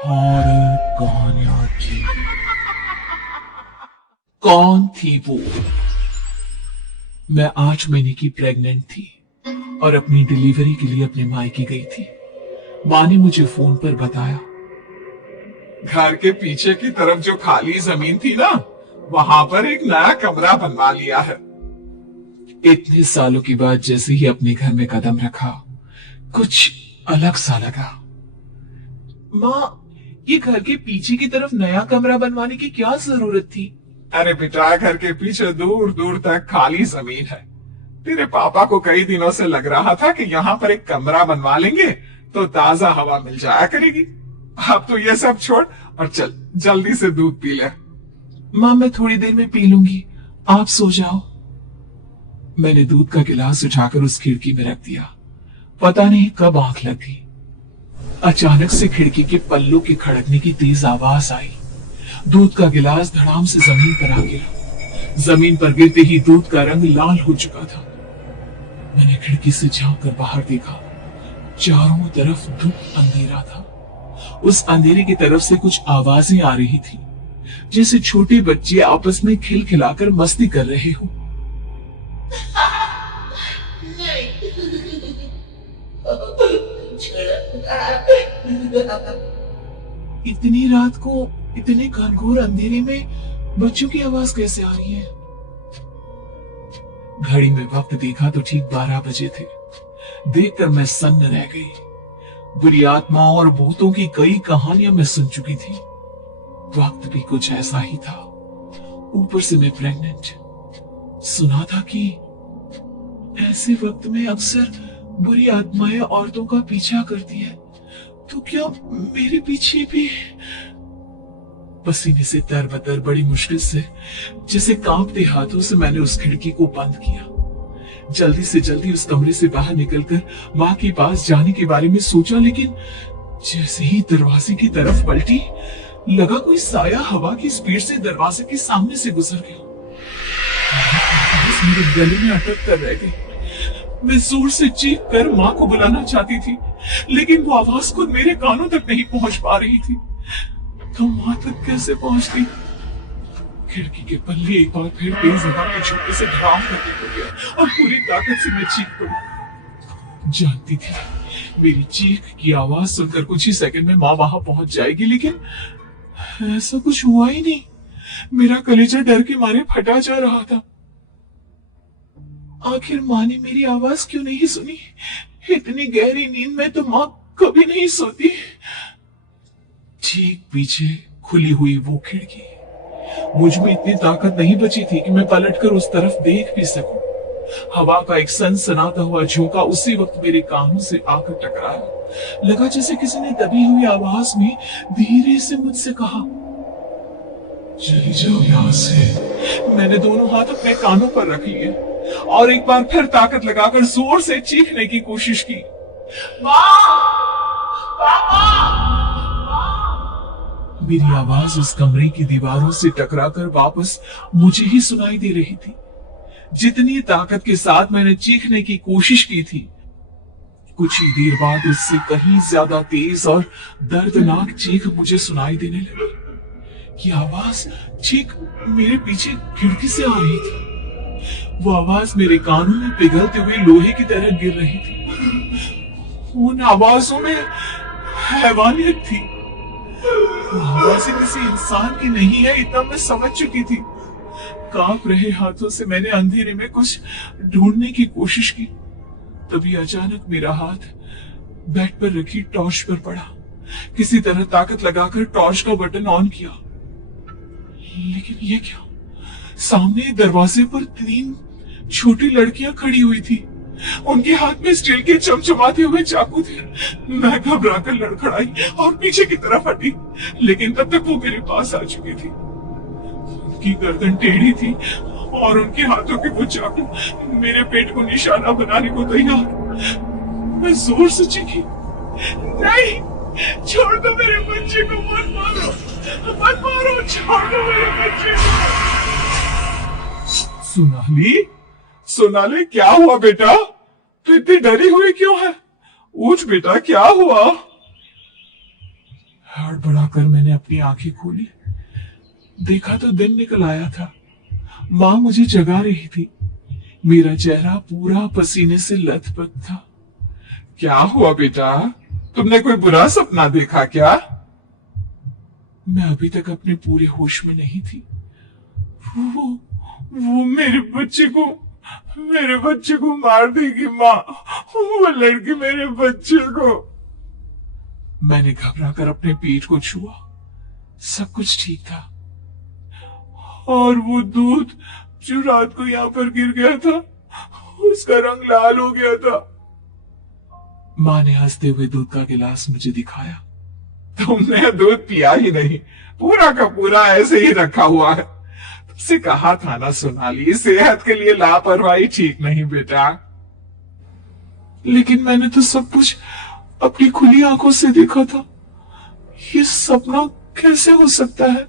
Horror कहानियां थी। कौन थी वो? मैं 8 महीने की प्रेग्नेंट थी और अपनी डिलीवरी के लिए अपने मायके गई थी। माँ ने मुझे फोन पर बताया, घर के पीछे की तरफ जो खाली जमीन थी ना, वहां पर एक नया कमरा बनवा लिया है। इतने सालों के बाद जैसे ही अपने घर में कदम रखा, कुछ अलग सा लगा। माँ, ये घर के पीछे की तरफ नया कमरा बनवाने की क्या जरूरत थी? अरे बेटा, घर के पीछे दूर दूर तक खाली जमीन है। तेरे पापा को कई दिनों से लग रहा था कि यहाँ पर एक कमरा बनवा लेंगे तो ताजा हवा मिल जाया करेगी। अब तो ये सब छोड़ और चल जल्दी से दूध पी ले। माँ, मैं थोड़ी देर में पी लूंगी, आप सो जाओ। मैंने दूध का गिलास उठाकर उस खिड़की में रख दिया। पता नहीं कब आंख लग गई। अचानक से खिड़की के पल्लों के खड़कने की तेज आवाज आई। दूध का गिलास धड़ाम से जमीन पर आ गिरा। जमीन पर गिरते ही दूध का रंग लाल हो चुका था। मैंने खिड़की से झांक कर बाहर देखा। चारों तरफ धूप अंधेरा था। उस अंधेरे की तरफ से कुछ आवाजें आ रही थी, जैसे छोटे बच्चे आपस में खिलखिलाकर मस्ती कर रहे हो। इतनी रात को इतने घनघोर अंधेरे में बच्चों की आवाज कैसे आ रही है? घड़ी में वक्त देखा तो ठीक 12 बजे थे। देखकर मैं सन्न रह गई। बुरी आत्माओं और भूतों की कई कहानियां मैं सुन चुकी थी। वक्त भी कुछ ऐसा ही था। ऊपर से मैं प्रेग्नेंट। सुना था कि ऐसे वक्त में अक्सर बुरी आत्माएं औरतों का पीछा करती है, तो क्या मेरे पीछे भी? पसीने से तरबतर बड़ी मुश्किल से, जैसे कांपते हाथों से मैंने उस खिड़की को बंद किया। जल्दी से जल्दी उस कमरे से बाहर निकलकर माँ के पास जाने के बारे में सोचा, लेकिन जैसे ही दरवाजे की तरफ पलटी, लगा कोई साया हवा की स्पीड से दरवाजे के सामने से गुजर गया। मेरे गले में अटक कर रह गई। मैं जोर से चीख कर माँ को बुलाना चाहती थी, लेकिन वो आवाज खुद मेरे कानों तक नहीं पहुंच पा रही थी। तो माँ तक कैसे पहुंचती? खिड़की के पल्ले एक बार फिर तेज हवा के झोंके से धड़ाम करने लग गया और पूरी ताकत से मैं चीख पड़ी। जानती थी मेरी चीख की आवाज सुनकर कुछ ही सेकंड में माँ वहां पहुंच जाएगी, लेकिन ऐसा कुछ हुआ ही नहीं। मेरा कलेजा डर के मारे फटा जा रहा था। आखिर माँ ने मेरी आवाज क्यों नहीं सुनी? इतनी गहरी नींद में तो माँ कभी नहीं सोती। ठीक पीछे खुली हुई वो खिड़की। मुझ में इतनी ताकत नहीं बची थी कि मैं पलटकर उस तरफ देख भी सकूं। हवा का एक सनसनाता हुआ झोंका उसी वक्त मेरे कानों से आकर टकराया। लगा जैसे किसी ने दबी हुई आवाज में धीरे से मुझसे कहा, चली जाओ यहां से। मैंने दोनों हाथ अपने कानों पर रख लिए और एक बार फिर ताकत लगाकर जोर से चीखने की कोशिश की। मेरी आवाज उस कमरे की दीवारों से टकराकर वापस मुझे ही सुनाई दे रही थी। जितनी ताकत के साथ मैंने चीखने की कोशिश की थी, कुछ ही देर बाद उससे कहीं ज्यादा तेज और दर्दनाक चीख मुझे सुनाई देने लगी। ये आवाज ठीक मेरे पीछे खिड़की से आ रही थी। वो आवाज मेरे कानों में पिघलते हुए लोहे की तरह गिर रही थी। उन आवाजों में हैवानियत थी। वो आवाजें किसी इंसान की नहीं है, इतना मैं समझ चुकी थी। कांप रहे हाथों से मैंने अंधेरे में कुछ ढूंढने की कोशिश की। तभी अचानक मेरा हाथ बेड पर रखी टॉर्च पर पड़ा। किसी तरह ताकत लगाकर टॉर्च का बटन ऑन किया, लेकिन ये क्या? सामने दरवाजे पर 3 छोटी लड़कियां खड़ी हुई थी। उनके हाथ में स्टील के चमचमाते हुए चाकू थे। मैं घबराकर लड़खड़ाई और पीछे की तरफ हटी, लेकिन तब तक वो मेरे पास आ चुकी थी। उनकी गर्दन टेढ़ी थी और उनके हाथों के वो चाकू मेरे पेट को निशाना बनाने को तैयार। मैं जोर से चीखी, नहीं, छोड़ दो मेरे बच्चे को, मत मारो, मत मारो, छोड़ दो मेरे बच्चे को। सोनाली, सोनाली, क्या हुआ बेटा? तू इतनी डरी हुई क्यों है? उठ बेटा, क्या हुआ? हड़बड़ाकर मैंने अपनी आंखें खोली। देखा तो दिन निकल आया था। माँ मुझे जगा रही थी। मेरा चेहरा पूरा पसीने से लथपथ था। क्या हुआ बेटा, तुमने कोई बुरा सपना देखा क्या? मैं अभी तक अपने पूरे होश में नहीं थी। वो मेरे बच्चे को मार देगी माँ। वो लड़की मेरे बच्चे को। मैंने घबराकर अपने पेट को छुआ। सब कुछ ठीक था। और वो दूध जो रात को यहाँ पर गिर गया था, उसका रंग लाल हो गया था। माँ ने हंसते हुए दूध का गिलास मुझे दिखाया। तुमने दूध पिया ही नहीं, पूरा का पूरा ऐसे ही रखा हुआ है। तुमसे कहा था ना सोनाली, सेहत के लिए लापरवाही ठीक नहीं बेटा। लेकिन मैंने तो सब कुछ अपनी खुली आंखों से देखा था। ये सपना कैसे हो सकता है?